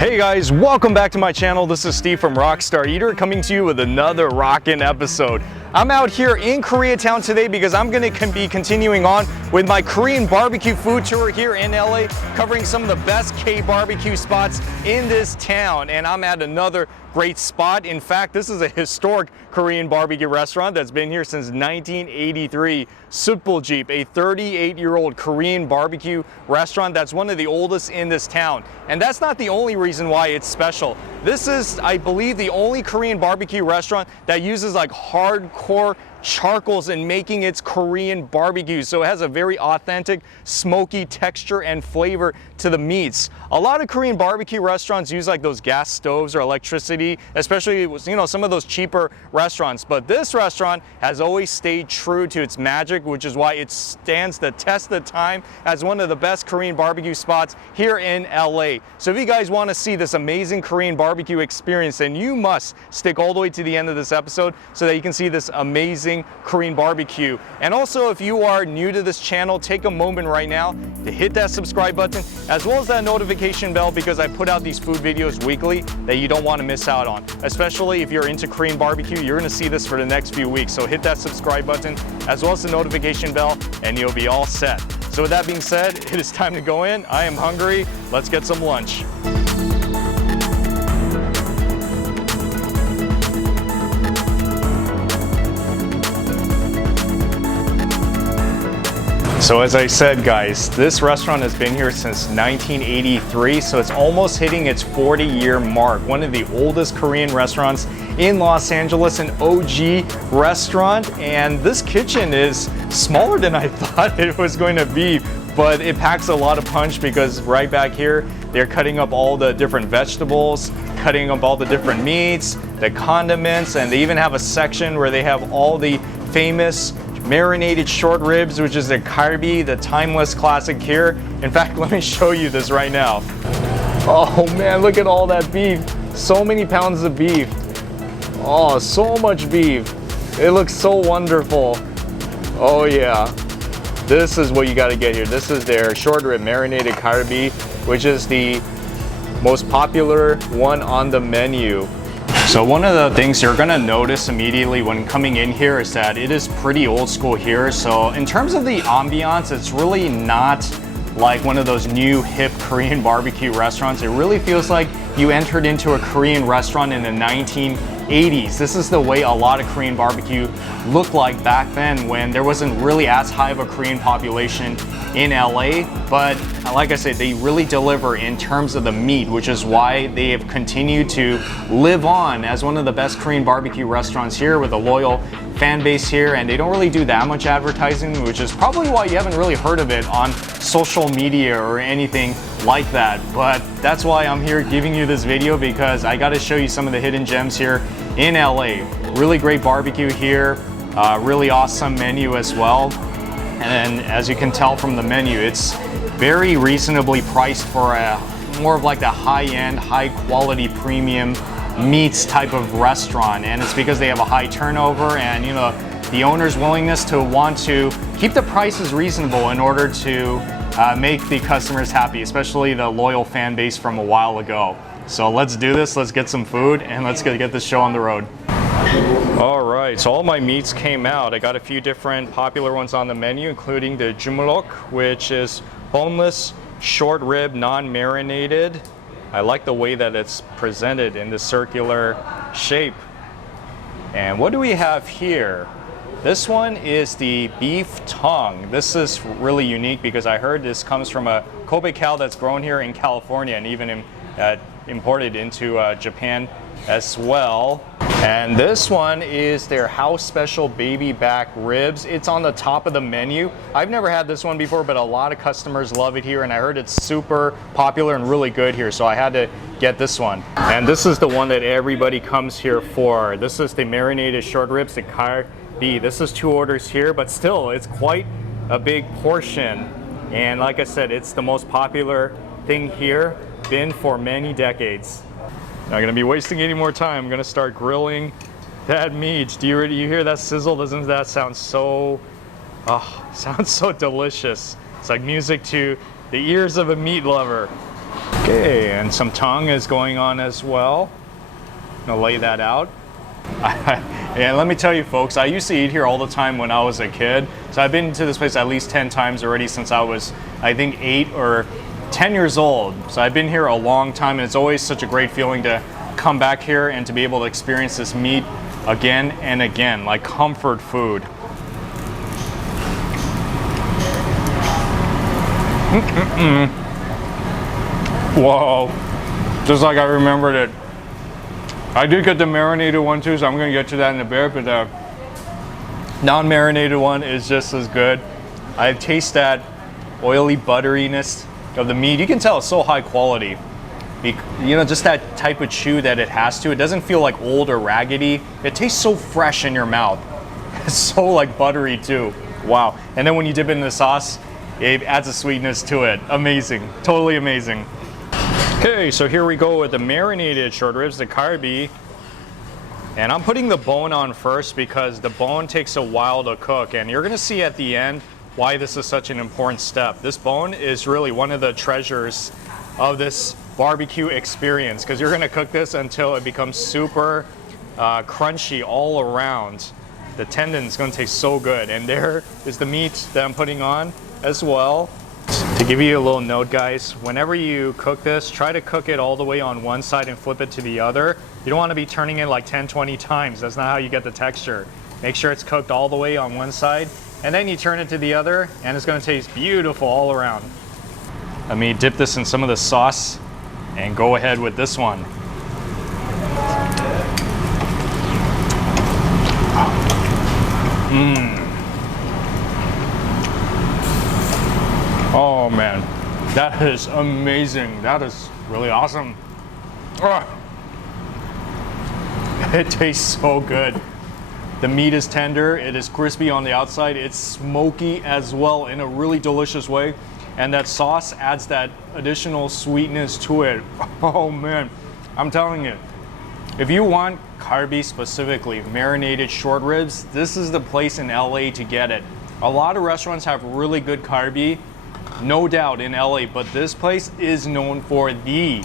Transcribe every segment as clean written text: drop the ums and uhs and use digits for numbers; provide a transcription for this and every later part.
Hey guys, welcome back to my channel. This is Steve from Rockstar Eater coming to you with another rockin' episode. I'm out here in Koreatown today because I'm going to be continuing on with my Korean barbecue food tour here in LA, covering some of the best K-barbecue spots in this town. And I'm at another great spot. In fact, this is a historic Korean barbecue restaurant that's been here since 1983. Soot Bull Jeep, a 38-year-old Korean barbecue restaurant that's one of the oldest in this town. And that's not the only reason why it's special. This is, I believe, the only Korean barbecue restaurant that uses like hardcore charcoals in making its Korean barbecue. So it has a very authentic, smoky texture and flavor to the meats. A lot of Korean barbecue restaurants use like those gas stoves or electricity, especially, you know, some of those cheaper restaurants. But this restaurant has always stayed true to its magic, which is why it stands the test of time as one of the best Korean barbecue spots here in LA. So if you guys want to see this amazing Korean barbecue experience, then you must stick all the way to the end of this episode so that you can see this amazing Korean barbecue. And also, if you are new to this channel, take a moment right now to hit that subscribe button as well as that notification bell, because I put out these food videos weekly that you don't want to miss out on. Especially if you're into Korean barbecue, you're going to see this for the next few weeks. So hit that subscribe button as well as the notification bell and you'll be all set. So with that being said, it is time to go in. I am hungry. Let's get some lunch. So as I said, guys, this restaurant has been here since 1983, so it's almost hitting its 40-year mark. One of the oldest Korean restaurants in Los Angeles, an OG restaurant. And this kitchen is smaller than I thought it was going to be, but it packs a lot of punch because right back here, they're cutting up all the different vegetables, cutting up all the different meats, the condiments, and they even have a section where they have all the famous marinated short ribs, which is the Carbi, the timeless classic here. In fact, let me show you this right now. Oh man, look at all that beef. So many pounds of beef. Oh, so much beef. It looks so wonderful. Oh yeah. This is what you gotta get here. This is their short rib marinated Carbi, which is the most popular one on the menu. So one of the things you're gonna notice immediately when coming in here is that it is pretty old school here. So in terms of the ambiance, it's really not like one of those new hip Korean barbecue restaurants. It really feels like you entered into a Korean restaurant in the 1980s. This is the way a lot of Korean barbecue looked like back then, when there wasn't really as high of a Korean population in LA. But like I said, they really deliver in terms of the meat, which is why they have continued to live on as one of the best Korean barbecue restaurants here, with a loyal fan base here. And they don't really do that much advertising, which is probably why you haven't really heard of it on social media or anything like that. But that's why I'm here giving you this video, because I got to show you some of the hidden gems here in LA. Really great barbecue here, really awesome menu as well. And as you can tell from the menu, it's very reasonably priced for a more of like the high-end, high-quality premium meats type of restaurant. And it's because they have a high turnover and, you know, the owner's willingness to want to keep the prices reasonable in order to make the customers happy, especially the loyal fan base from a while ago. So let's do this, let's get some food, and let's get this show on the road. All right, so all my meats came out. I got a few different popular ones on the menu, including the jumulok, which is boneless, short rib, non-marinated. I like the way that it's presented in the circular shape. And what do we have here? This one is the beef tongue. This is really unique because I heard this comes from a Kobe cow that's grown here in California and even imported into Japan as well. And this one is their house special baby back ribs. It's on the top of the menu. I've never had this one before, but a lot of customers love it here, and I heard it's super popular and really good here, so I had to get this one. And this is the one that everybody comes here for. This is the marinated short ribs, the Carbi. This is 2 orders here, but still, it's quite a big portion. And like I said, it's the most popular thing here, been for many decades. Not gonna be wasting any more time. I'm gonna start grilling that meat. Do you hear that sizzle? Doesn't that sound so, sounds so delicious. It's like music to the ears of a meat lover. Okay, and some tongue is going on as well. I'm gonna lay that out. And let me tell you folks, I used to eat here all the time when I was a kid. So I've been to this place at least 10 times already since I was, I think, 8 or 10 years old. So I've been here a long time, and it's always such a great feeling to come back here and to be able to experience this meat again and again, like comfort food. Whoa, just like I remembered it. I did get the marinated one too, so I'm gonna get to that in a bit, but the non-marinated one is just as good. I taste that oily butteriness of the meat. You can tell it's so high quality. You know, just that type of chew that it has to. It doesn't feel like old or raggedy. It tastes so fresh in your mouth. It's so like buttery too. Wow. And then when you dip it in the sauce, it adds a sweetness to it. Amazing, totally amazing. Okay, so here we go with the marinated short ribs, the Carbi. And I'm putting the bone on first because the bone takes a while to cook. And you're gonna see at the end why this is such an important step. This bone is really one of the treasures of this barbecue experience, because you're gonna cook this until it becomes super crunchy all around. The tendon's gonna taste so good. And there is the meat that I'm putting on as well. To give you a little note, guys, whenever you cook this, try to cook it all the way on one side and flip it to the other. You don't want to be turning it like 10, 20 times. That's not how you get the texture. Make sure it's cooked all the way on one side, and then you turn it to the other, and it's going to taste beautiful all around. Let me dip this in some of the sauce and go ahead with this one. Oh man, that is amazing. That is really awesome. It tastes so good. The meat is tender, it is crispy on the outside, it's smoky as well in a really delicious way. And that sauce adds that additional sweetness to it. Oh man, I'm telling you, if you want Carbi specifically, marinated short ribs, this is the place in LA to get it. A lot of restaurants have really good Carbi, no doubt, in LA, but this place is known for the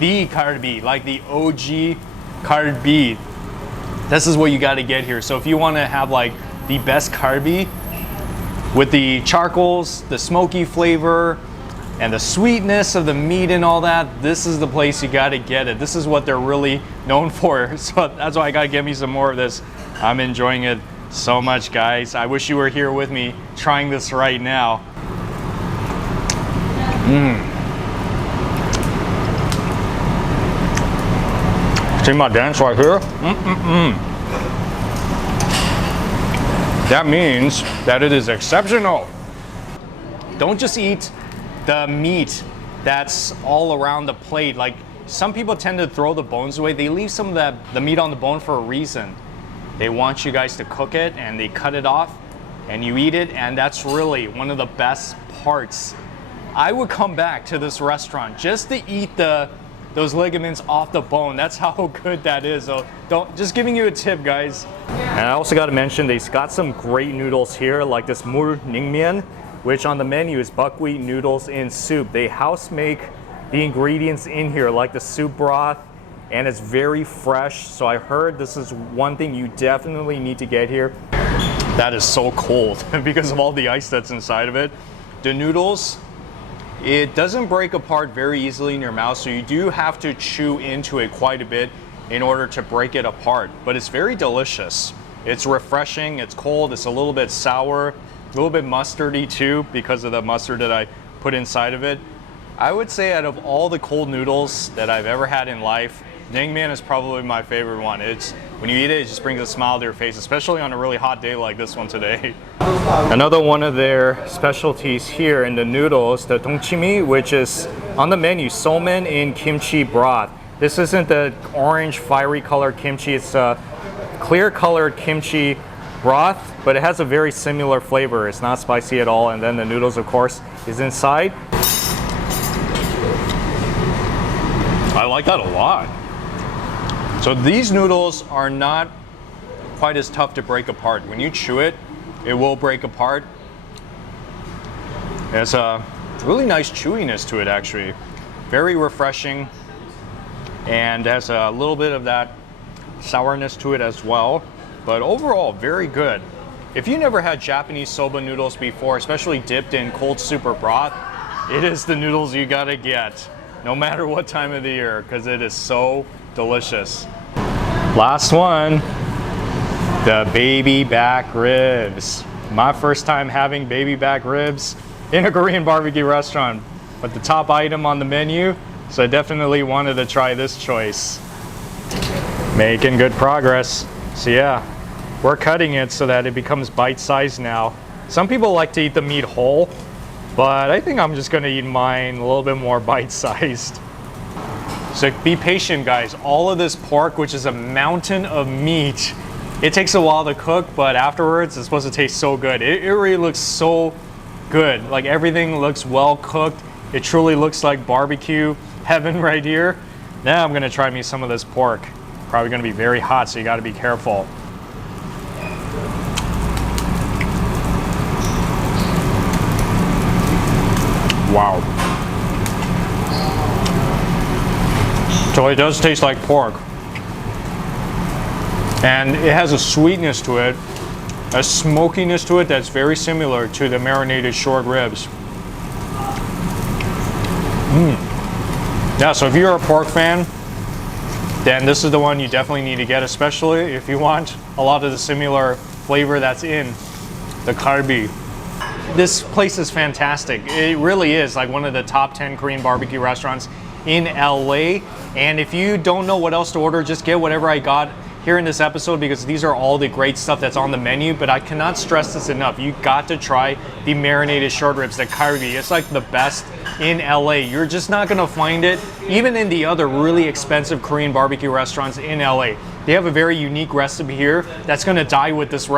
Carbi, like the OG Carbi. This is what you got to get here. So if you want to have like the best Carbi with the charcoals, the smoky flavor, and the sweetness of the meat and all that, this is the place you got to get it. This is what they're really known for. So that's why I got to get me some more of this. I'm enjoying it so much, guys. I wish you were here with me trying this right now. See my dance right here? That means that it is exceptional. Don't just eat the meat that's all around the plate. Like, some people tend to throw the bones away. They leave some of the meat on the bone for a reason. They want you guys to cook it, and they cut it off and you eat it, and that's really one of the best parts. I would come back to this restaurant just to eat those ligaments off the bone. That's how good that is. So just giving you a tip, guys. And I also got to mention, they've got some great noodles here, like this mulnaengmyeon, which on the menu is buckwheat noodles in soup. They house make the ingredients in here, like the soup broth, and it's very fresh. So I heard this is one thing you definitely need to get here. That is so cold because of all the ice that's inside of it. The noodles, it doesn't break apart very easily in your mouth, so you do have to chew into it quite a bit in order to break it apart. But it's very delicious. It's refreshing, it's cold, it's a little bit sour, a little bit mustardy too because of the mustard that I put inside of it. I would say out of all the cold noodles that I've ever had in life, naengmyeon is probably my favorite one. It's, when you eat it, it just brings a smile to your face, especially on a really hot day like this one today. Another one of their specialties here in the noodles, the Tongchimi, which is on the menu, somen in kimchi broth. This isn't the orange fiery colored kimchi, it's a clear colored kimchi broth, but it has a very similar flavor. It's not spicy at all, and then the noodles, of course, is inside. I like that a lot. So these noodles are not quite as tough to break apart. When you chew it, it will break apart. There's a really nice chewiness to it, actually. very refreshing, and has a little bit of that sourness to it as well. But overall, very good. If you never had Japanese soba noodles before, especially dipped in cold super broth, it is the noodles you gotta get, no matter what time of the year, because it is so delicious. Last one, the baby back ribs. My first time having baby back ribs in a Korean barbecue restaurant, but the top item on the menu, so I definitely wanted to try this choice. Making good progress. So yeah, we're cutting it so that it becomes bite-sized now. Some people like to eat the meat whole, but I think I'm just gonna eat mine a little bit more bite-sized. So be patient, guys. All of this pork, which is a mountain of meat, it takes a while to cook, but afterwards it's supposed to taste so good. It really looks so good. Like everything looks well cooked. It truly looks like barbecue heaven right here. Now I'm gonna try me some of this pork. Probably gonna be very hot, so you gotta be careful. Wow. So it does taste like pork. And it has a sweetness to it, a smokiness to it that's very similar to the marinated short ribs. Yeah, so if you're a pork fan, then this is the one you definitely need to get, especially if you want a lot of the similar flavor that's in the Carbi. This place is fantastic. It really is like one of the top 10 Korean barbecue restaurants in LA. And if you don't know what else to order, just get whatever I got here in this episode, because these are all the great stuff that's on the menu. But I cannot stress this enough. You got to try the marinated short ribs, the Carbi. It's like the best in LA. You're just not gonna find it even in the other really expensive Korean barbecue restaurants in LA. They have a very unique recipe here that's gonna die with this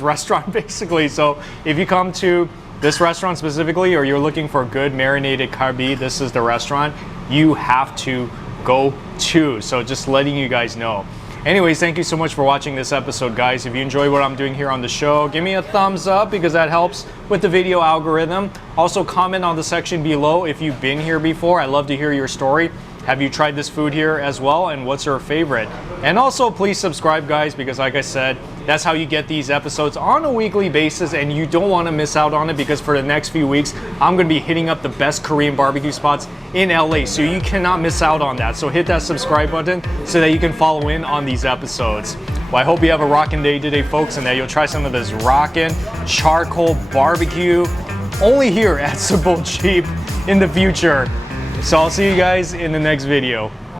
restaurant basically. So if you come to this restaurant specifically, or you're looking for good marinated Carbi, this is the restaurant you have to go to. So just letting you guys know. Anyways, thank you so much for watching this episode, guys. If you enjoy what I'm doing here on the show, give me a thumbs up, because that helps with the video algorithm. Also, comment on the section below if you've been here before. I'd love to hear your story. Have you tried this food here as well, and what's your favorite? And also, please subscribe, guys, because like I said, that's how you get these episodes on a weekly basis, and you don't want to miss out on it, because for the next few weeks, I'm going to be hitting up the best Korean barbecue spots in LA, so you cannot miss out on that. So hit that subscribe button so that you can follow in on these episodes. Well, I hope you have a rockin' day today, folks, and that you'll try some of this rockin' charcoal barbecue only here at Soot Bull Jeep in the future. So I'll see you guys in the next video.